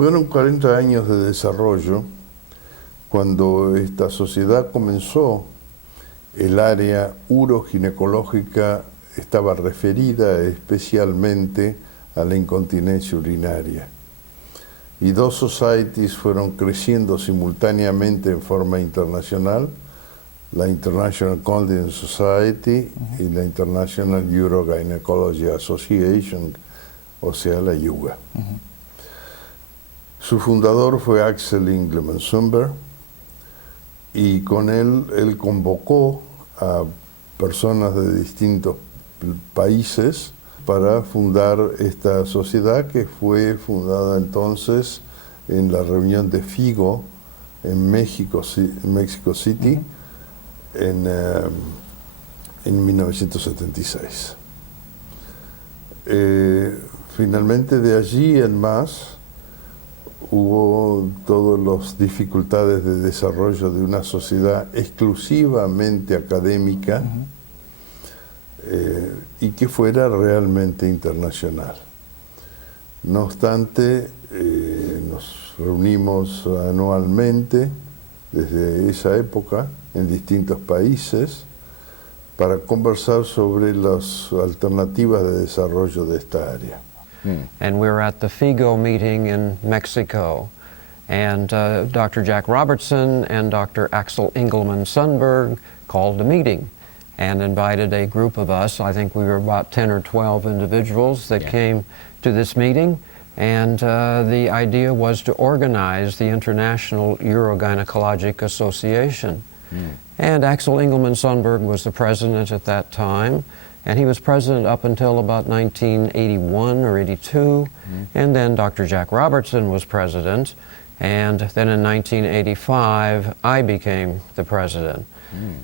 Fueron 40 años de desarrollo. Cuando esta sociedad comenzó, el área uroginecológica estaba referida especialmente a la incontinencia urinaria. Y dos societies fueron creciendo simultáneamente en forma internacional, la International Continence Society y la International Urogynecology Association, o sea, la IUGA. Su fundador fue Axel Engelmann Sundberg, y con él convocó a personas de distintos países para fundar esta sociedad, que fue fundada entonces en la reunión de FIGO en México City en 1976. Finalmente, de allí en más hubo todas las dificultades de desarrollo de una sociedad exclusivamente académica y que fuera realmente internacional. No obstante, nos reunimos anualmente desde esa época en distintos países para conversar sobre las alternativas de desarrollo de esta área. And we were at the FIGO meeting in Mexico, and Dr. Jack Robertson and Dr. Axel Engelmann Sundberg called a meeting and invited a group of us. I think we were about 10 or 12 individuals that came to this meeting, and the idea was to organize the International Urogynecologic Association. And Axel Engelmann Sundberg was the president at that time, and he was president up until about 1981 or 82, and then Dr. Jack Robertson was president, and then in 1985 I became the president.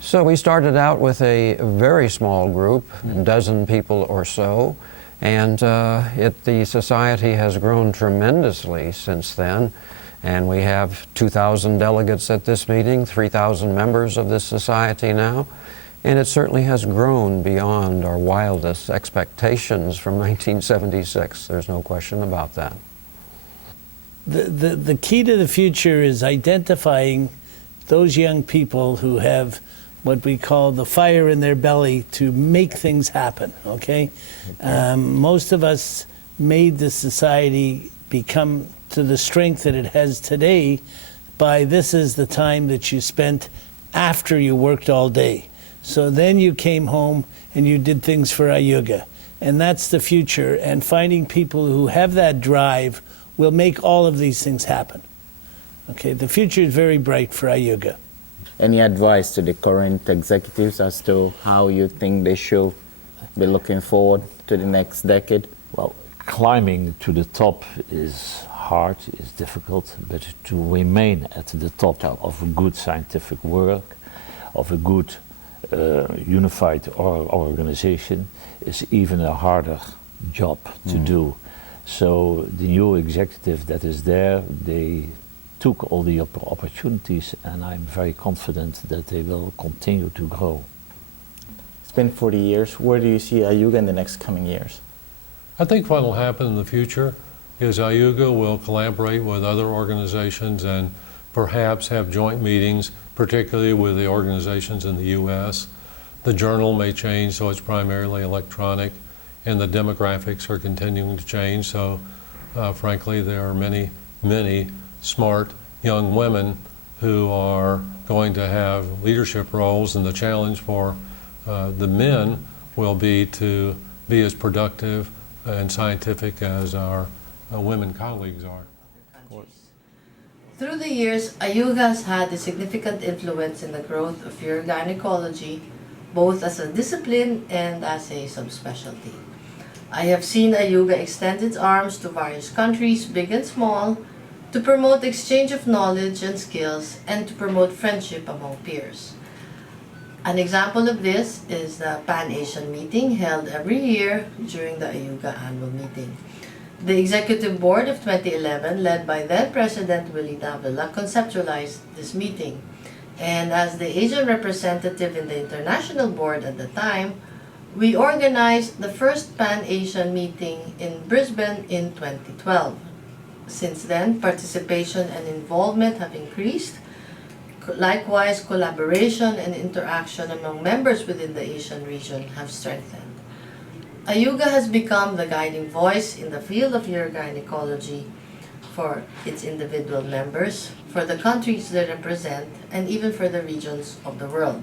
So we started out with a very small group, a dozen people or so, and the society has grown tremendously since then. And we have 2,000 delegates at this meeting, 3,000 members of this society now, and it certainly has grown beyond our wildest expectations from 1976. There's no question about that. The key to the future is identifying those young people who have what we call the fire in their belly to make things happen, okay? Most of us made the society become to the strength that it has today by this is the time that you spent after you worked all day. So then you came home and you did things for IUGA. And that's the future. And finding people who have that drive will make all of these things happen. Okay, the future is very bright for IUGA. Any advice to the current executives as to how you think they should be looking forward to the next decade? Well, climbing to the top is hard, is difficult, but to remain at the top of a good scientific work, of a good unified organization, is even a harder job to do. So the new executive that is there, they took all the opportunities, and I'm very confident that they will continue to grow. It's been 40 years. Where do you see IUGA in the next coming years? I think what will happen in the future is IUGA will collaborate with other organizations and perhaps have joint meetings, particularly with the organizations in the U.S. The journal may change, so it's primarily electronic, and the demographics are continuing to change. So frankly, there are many, many smart young women who are going to have leadership roles, and the challenge for the men will be to be as productive and scientific as our women colleagues are. Through the years, IUGA has had a significant influence in the growth of urogynecology, both as a discipline and as a subspecialty. I have seen IUGA extend its arms to various countries, big and small, to promote exchange of knowledge and skills and to promote friendship among peers. An example of this is the Pan-Asian meeting held every year during the IUGA annual meeting. The Executive Board of 2011, led by then-President Willie Davila, conceptualized this meeting. And as the Asian representative in the International Board at the time, we organized the first Pan-Asian meeting in Brisbane in 2012. Since then, participation and involvement have increased. Likewise, collaboration and interaction among members within the Asian region have strengthened. IUGA has become the guiding voice in the field of urogynecology for its individual members, for the countries they represent, and even for the regions of the world.